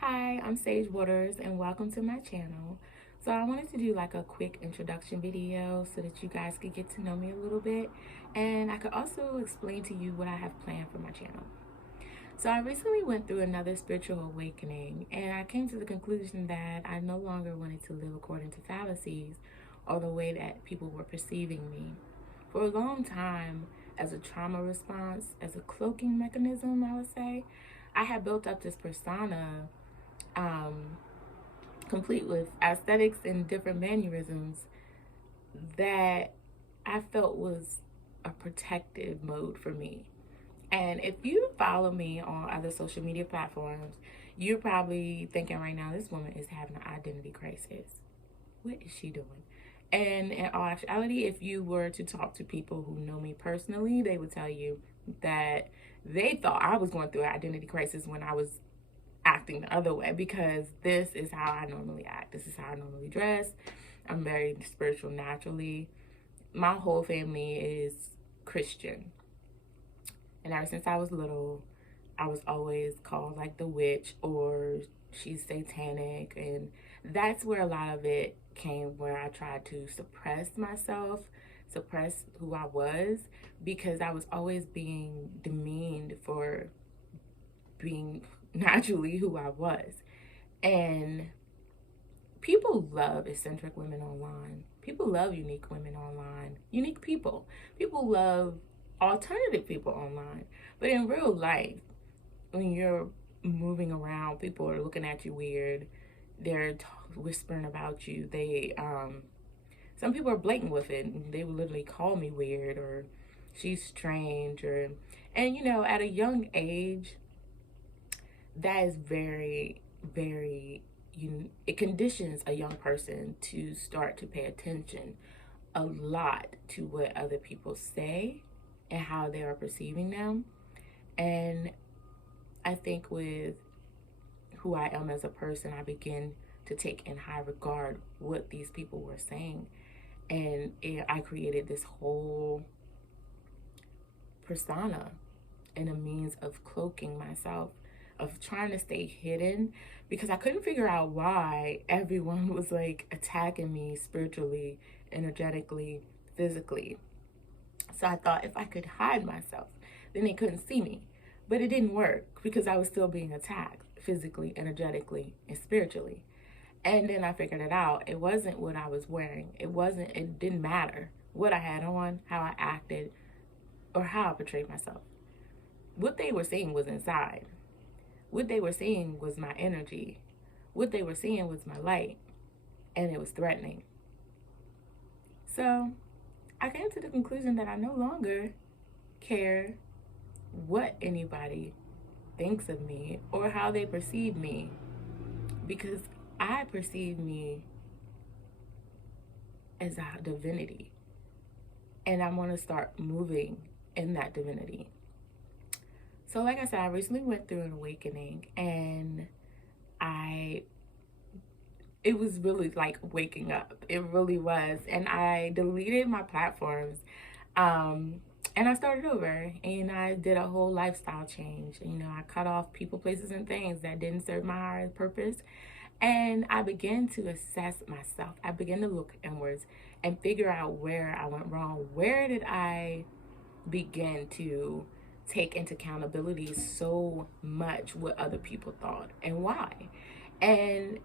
Hi, I'm Sage Waters and welcome to my channel. So I wanted to do like a quick introduction video so that you guys could get to know me a little bit, and I could also explain to you what I have planned for my channel. So I recently went through another spiritual awakening, and I came to the conclusion that I no longer wanted to live according to fallacies or the way that people were perceiving me. For a long time, as a trauma response, as a cloaking mechanism, I would say, I had built up this persona, um, complete with aesthetics and different mannerisms that I felt was a protective mode for me. And if you follow me on other social media platforms, you're probably thinking right now, this woman is having an identity crisis. What is she doing? And in all actuality, if you were to talk to people who know me personally, they would tell you that they thought I was going through an identity crisis when I was acting the other way, because this is how I normally act. This is how I normally dress. I'm very spiritual naturally. My whole family is Christian. And ever since I was little, I was always called like the witch or she's satanic. And that's where a lot of it came, where I tried to suppress myself, suppress who I was, because I was always being demeaned for being naturally who I was. And people love eccentric women online. People love unique women online. Unique people. People love alternative people online. But in real life, when you're moving around, people are looking at you weird. They're whispering about you. Some people are blatant with it. They would literally call me weird or she's strange and at a young age, that is very, very, it conditions a young person to start to pay attention a lot to what other people say and how they are perceiving them. And I think with who I am as a person, I begin to take in high regard what these people were saying. And I created this whole persona and a means of cloaking myself, of trying to stay hidden, because I couldn't figure out why everyone was like attacking me spiritually, energetically, physically. So I thought if I could hide myself, then they couldn't see me. But it didn't work because I was still being attacked physically, energetically, and spiritually. And then I figured it out. It wasn't what I was wearing. It didn't matter what I had on, how I acted, or how I portrayed myself. What they were seeing was inside. What they were seeing was my energy. What they were seeing was my light, and it was threatening. So I came to the conclusion that I no longer care what anybody thinks of me or how they perceive me, because I perceive me as a divinity, and I want to start moving in that divinity. So like I said, I recently went through an awakening, and it was really like waking up. It really was. And I deleted my platforms. And I started over, and I did a whole lifestyle change. I cut off people, places, and things that didn't serve my higher purpose. And I began to assess myself. I began to look inwards and figure out where I went wrong. Where did I begin to take into accountability so much what other people thought and why? And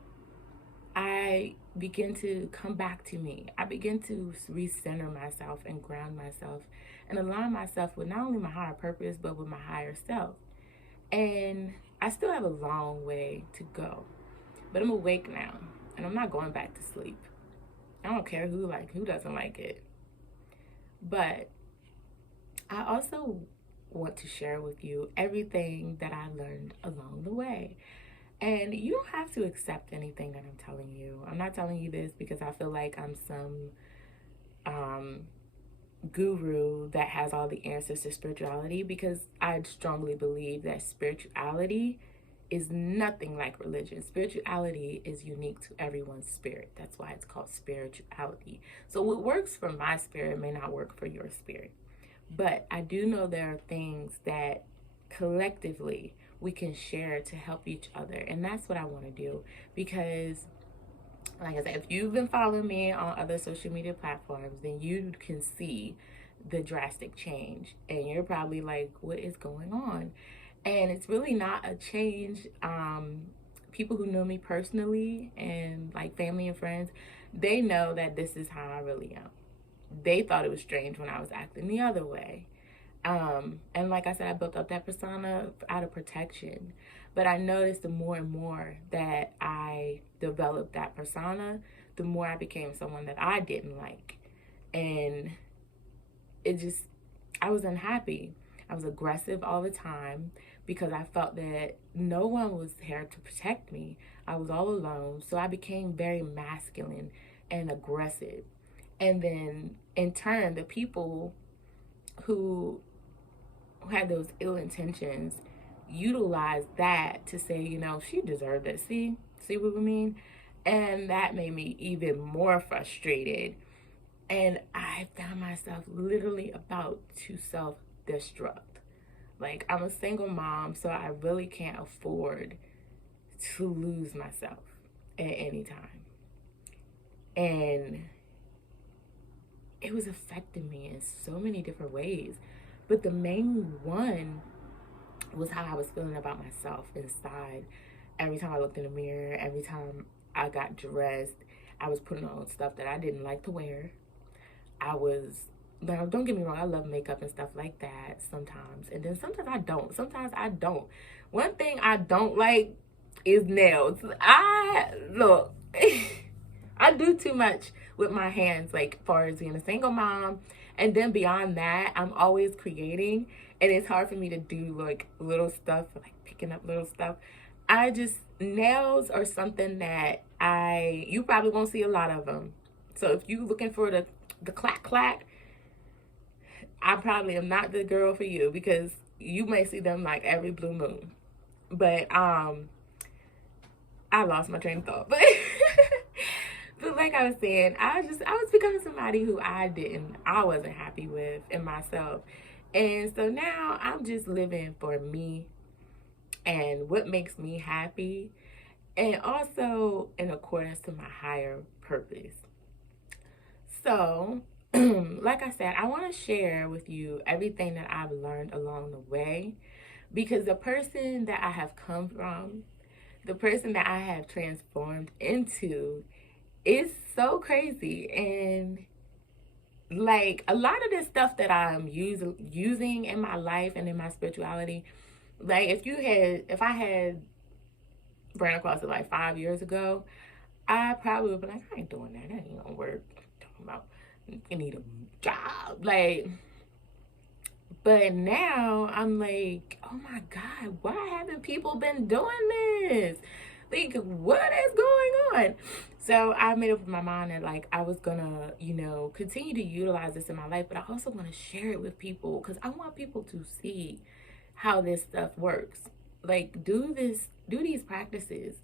I begin to come back to me. I begin to recenter myself and ground myself and align myself with not only my higher purpose, but with my higher self. And I still have a long way to go, but I'm awake now, and I'm not going back to sleep. I don't care who doesn't like it. But I also want to share with you everything that I learned along the way. And you don't have to accept anything that I'm telling you. I'm not telling you this because I feel like I'm some guru that has all the answers to spirituality, because I strongly believe that spirituality is nothing like religion. Spirituality is unique to everyone's spirit. That's why it's called spirituality. So what works for my spirit may not work for your spirit. But I do know there are things that collectively we can share to help each other. And that's what I want to do, because like I said, if you've been following me on other social media platforms, then you can see the drastic change. And you're probably like, what is going on? And it's really not a change. People who know me personally and like family and friends, they know that this is how I really am. They thought it was strange when I was acting the other way. And like I said, I built up that persona out of protection. But I noticed the more and more that I developed that persona, the more I became someone that I didn't like. And it just, I was unhappy. I was aggressive all the time because I felt that no one was here to protect me. I was all alone. So I became very masculine and aggressive. And then in turn, the people who had those ill intentions utilized that to say, you know, she deserved it. See what I mean? And that made me even more frustrated. And I found myself literally about to self-destruct. Like, I'm a single mom, so I really can't afford to lose myself at any time. And it was affecting me in so many different ways. But the main one was how I was feeling about myself inside. Every time I looked in the mirror, every time I got dressed, I was putting on stuff that I didn't like to wear. Now, don't get me wrong, I love makeup and stuff like that sometimes. And then sometimes I don't. Sometimes I don't. One thing I don't like is nails. Look, I do too much with my hands, like, far as being a single mom. And then beyond that, I'm always creating. And it's hard for me to do, like, little stuff, like picking up little stuff. Nails are something that you probably won't see a lot of them. So if you're looking for the clack clack, I probably am not the girl for you, because you may see them like every blue moon. But I lost my train of thought. But like I was saying, I was becoming somebody who I wasn't happy with in myself. And so now I'm just living for me and what makes me happy, and also in accordance to my higher purpose. So, like I said, I want to share with you everything that I've learned along the way, because the person that I have come from, the person that I have transformed into, is so crazy. And like, a lot of this stuff that I'm using in my life and in my spirituality, like, if I had ran across it like 5 years ago, I probably would be like, I ain't doing that. That ain't gonna work. Talking about, you need a job. Like, but now I'm like, oh my God, why haven't people been doing this? Like, what is going on? So I made up with my mind that, like, I was gonna, continue to utilize this in my life, but I also want to share it with people, because I want people to see how this stuff works. Like, do these practices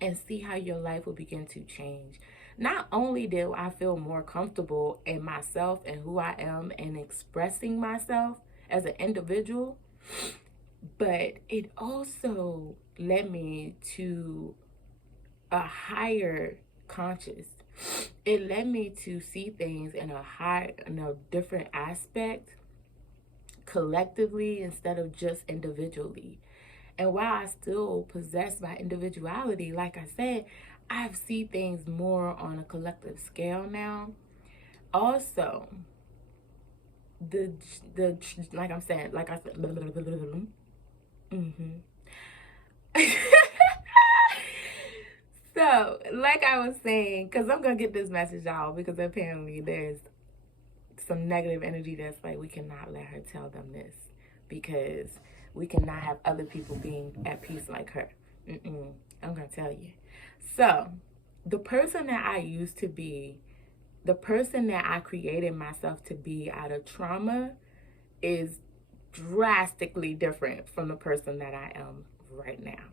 and see how your life will begin to change. Not only do I feel more comfortable in myself and who I am and expressing myself as an individual, but it also led me to a higher conscious. It led me to see things in a different aspect, collectively instead of just individually. And while I still possess my individuality, like I said, I see things more on a collective scale now. Also, like I said, So, like I was saying, because I'm going to get this message out, because apparently there's some negative energy that's like, we cannot let her tell them this, because we cannot have other people being at peace like her. I'm going to tell you. So, the person that I used to be, the person that I created myself to be out of trauma, is drastically different from the person that I am right now.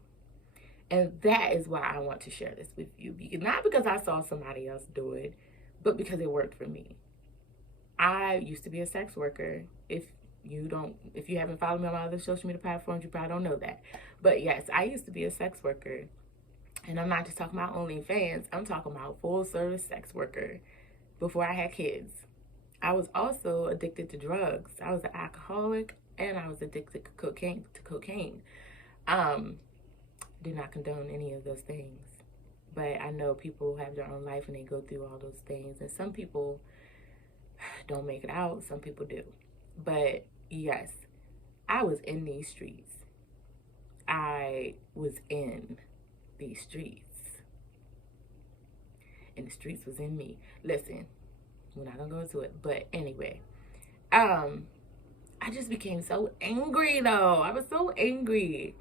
And that is why I want to share this with you. Not because I saw somebody else do it, but because it worked for me. I used to be a sex worker. If if you haven't followed me on my other social media platforms, you probably don't know that. But yes, I used to be a sex worker. And I'm not just talking about OnlyFans. I'm talking about full service sex worker before I had kids. I was also addicted to drugs. I was an alcoholic and I was addicted to cocaine. Do not condone any of those things. But I know people have their own life and they go through all those things. And some people don't make it out. Some people do. But yes, I was in these streets. I was in these streets. And the streets was in me. Listen, we're not gonna go into it. But anyway, I just became so angry though. I was so angry.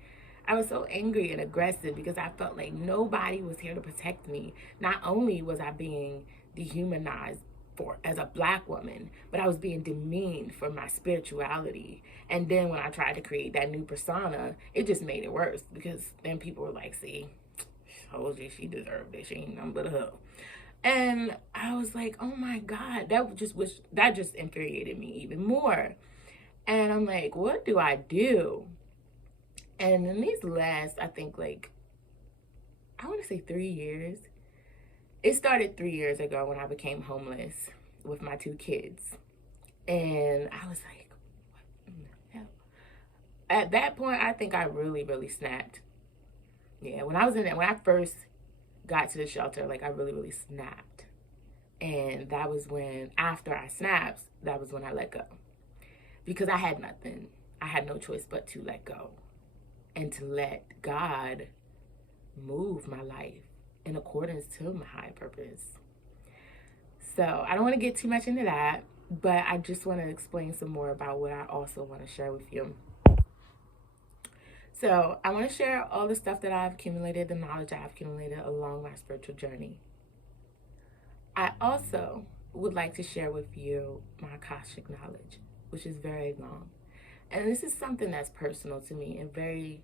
I was so angry and aggressive because I felt like nobody was here to protect me. Not only was I being dehumanized as a black woman, but I was being demeaned for my spirituality. And then when I tried to create that new persona, it just made it worse because then people were like, see, told you she deserved it. She ain't nothing but a hoe. And I was like, oh my God, that just infuriated me even more. And I'm like, what do I do? And in these last, I think I want to say 3 years. It started 3 years ago when I became homeless with my 2 kids. And I was like, what in the hell? At that point, I think I really, really snapped. Yeah, when I first got to the shelter, I really, really snapped. And that was when, after I snapped, that was when I let go. Because I had nothing. I had no choice but to let go. And to let God move my life in accordance to my high purpose. So I don't want to get too much into that, but I just want to explain some more about what I also want to share with you. So I want to share all the stuff that I've accumulated, the knowledge I've accumulated along my spiritual journey. I also would like to share with you my Akashic knowledge, which is very long. And this is something that's personal to me and very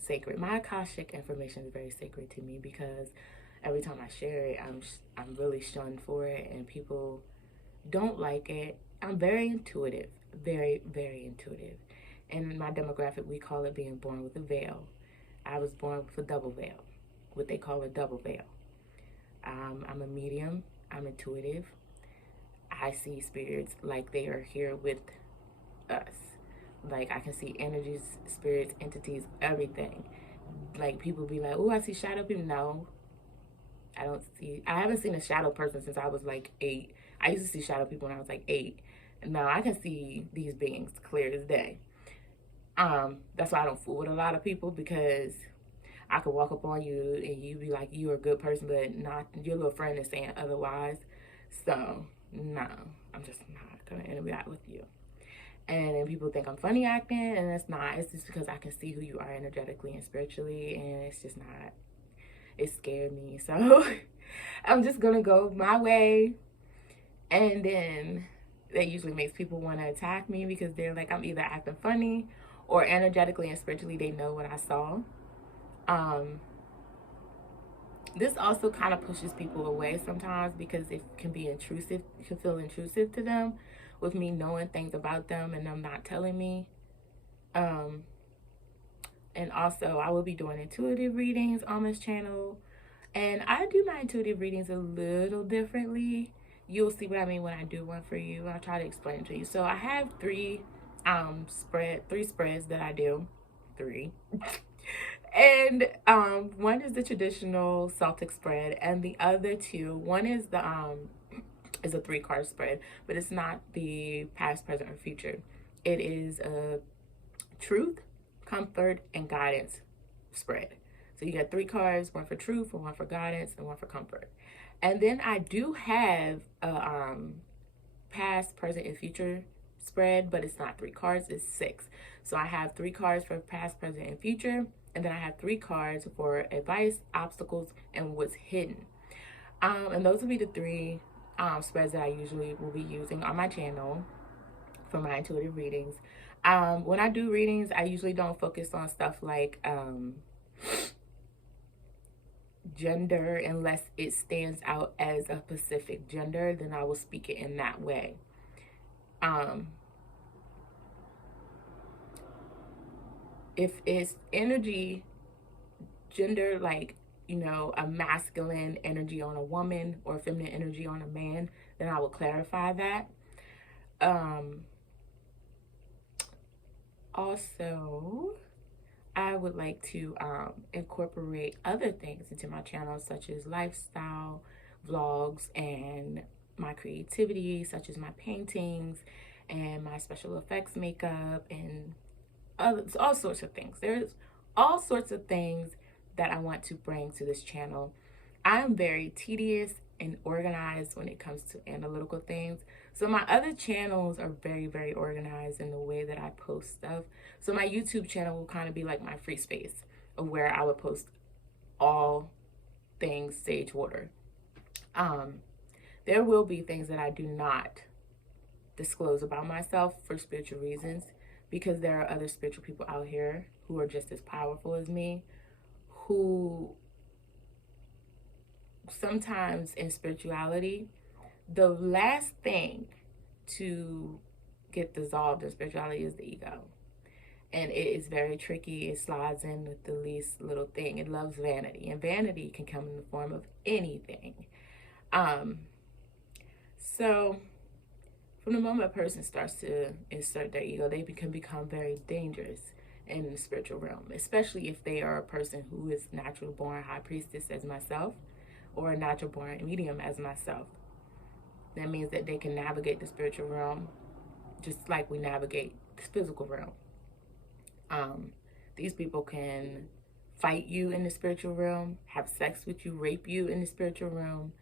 sacred. My Akashic information is very sacred to me because every time I share it, I'm really shunned for it and people don't like it. I'm very intuitive, very, very intuitive. In my demographic, we call it being born with a veil. I was born with a double veil, what they call a double veil. I'm a medium. I'm intuitive. I see spirits like they are here with us. I can see energies, spirits, entities, everything. People be like, oh, I see shadow people. No, I haven't seen a shadow person since I was 8. I used to see shadow people when I was 8. Now I can see these beings clear as day. That's why I don't fool with a lot of people, because I could walk up on you and you be like, you're a good person, but not your little friend is saying otherwise. So no, I'm just not gonna interact with you. And then people think I'm funny acting, and it's not. It's just because I can see who you are energetically and spiritually, and it's just not. It scared me, so I'm just gonna go my way. And then that usually makes people want to attack me because they're like, I'm either acting funny or energetically and spiritually they know what I saw. This also kind of pushes people away sometimes because it can be intrusive. It can feel intrusive to them with me knowing things about them and them not telling me. And also, I will be doing intuitive readings on this channel. And I do my intuitive readings a little differently. You'll see what I mean when I do one for you. I'll try to explain it to you. So I have three spreads that I do. 3. And one is the traditional Celtic spread, and the other 2, one is the is a 3-card spread, but it's not the past, present, or future. It is a truth, comfort, and guidance spread. So you got 3 cards, one for truth, and one for guidance, and one for comfort. And then I do have a past, present, and future spread, but it's not 3 cards, it's 6. So I have 3 cards for past, present, and future, and then I have 3 cards for advice, obstacles, and what's hidden. And those will be the 3 spreads that I usually will be using on my channel for my intuitive readings. When I do readings, I usually don't focus on stuff like gender unless it stands out as a specific gender, then I will speak it in that way. If it's energy, gender, like, you know, a masculine energy on a woman or feminine energy on a man, then I will clarify that. Um, Also, I would like to incorporate other things into my channel, such as lifestyle vlogs and my creativity, such as my paintings and my special effects makeup and all sorts of things. There's all sorts of things that I want to bring to this channel. I'm very tedious and organized when it comes to analytical things. So my other channels are very, very organized in the way that I post stuff. So my YouTube channel will kind of be like my free space of where I would post all things Sage Water. There will be things that I do not disclose about myself for spiritual reasons, because there are other spiritual people out here who are just as powerful as me, who sometimes in spirituality, the last thing to get dissolved in spirituality is the ego. And it is very tricky. It slides in with the least little thing. It loves vanity, and vanity can come in the form of anything. So from the moment a person starts to insert their ego, they can become very dangerous in the spiritual realm, especially if they are a person who is natural born high priestess as myself, or a natural born medium as myself. That means that they can navigate the spiritual realm just like we navigate the physical realm. These people can fight you in the spiritual realm, have sex with you, rape you in the spiritual realm,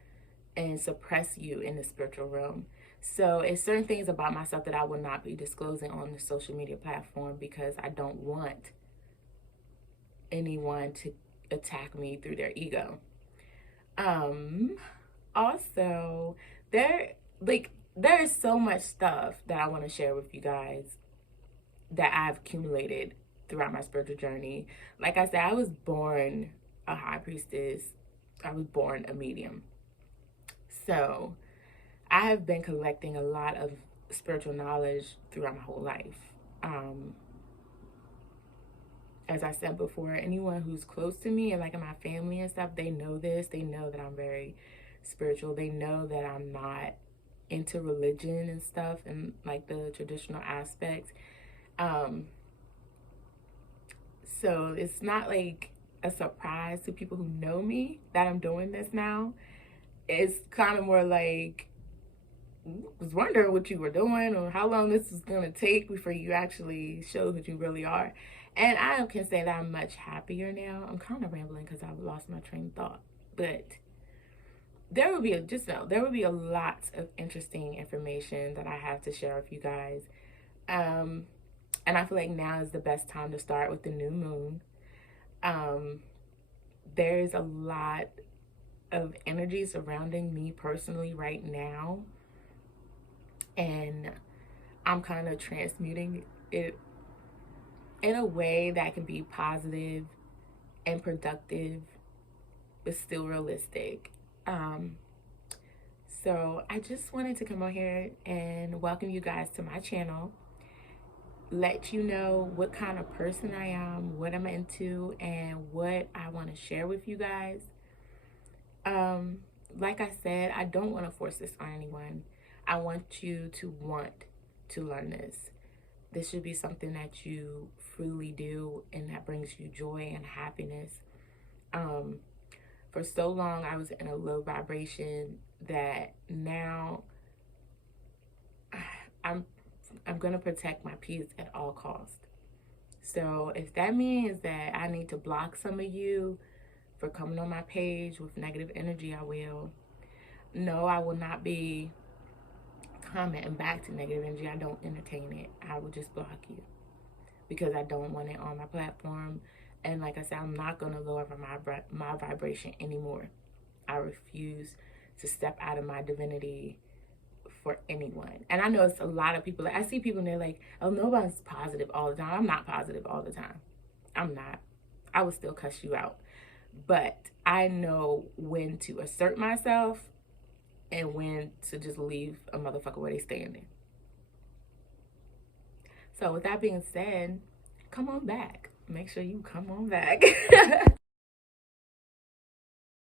and suppress you in the spiritual realm. So it's certain things about myself that I will not be disclosing on the social media platform, because I don't want anyone to attack me through their ego. Also, there is so much stuff that I want to share with you guys that I've accumulated throughout my spiritual journey. Like I said, I was born a high priestess. I was born a medium. So I have been collecting a lot of spiritual knowledge throughout my whole life. As I said before, anyone who's close to me and like in my family and stuff, they know this. They know that I'm very spiritual. They know that I'm not into religion and stuff and like the traditional aspects. So it's not like a surprise to people who know me that I'm doing this now. It's kind of more like, was wondering what you were doing or how long this was going to take before you actually showed who you really are. And I can say that I'm much happier now. I'm kind of rambling because I've lost my train of thought. But there will be a lot of interesting information that I have to share with you guys. And I feel like now is the best time to start with the new moon. There's a lot of energy surrounding me personally right now, and I'm kind of transmuting it in a way that can be positive and productive, but still realistic. So I just wanted to come on here and welcome you guys to my channel, let you know what kind of person I am, what I'm into, and what I want to share with you guys. Like I said, I don't want to force this on anyone. I want you to want to learn this. This should be something that you freely do and that brings you joy and happiness. For so long, I was in a low vibration that now I'm going to protect my peace at all costs. So if that means that I need to block some of you for coming on my page with negative energy, I will. No, I will not be commenting back to negative energy. I don't entertain it. I will just block you because I don't want it on my platform. And like I said, I'm not going to lower my vibration anymore. I refuse to step out of my divinity for anyone. And I know it's a lot of people. I see people and they're like, oh, nobody's positive all the time. I'm not positive all the time. I'm not. I will still cuss you out. But I know when to assert myself and when to just leave a motherfucker where they standing. So with that being said, come on back. make sure you come on back.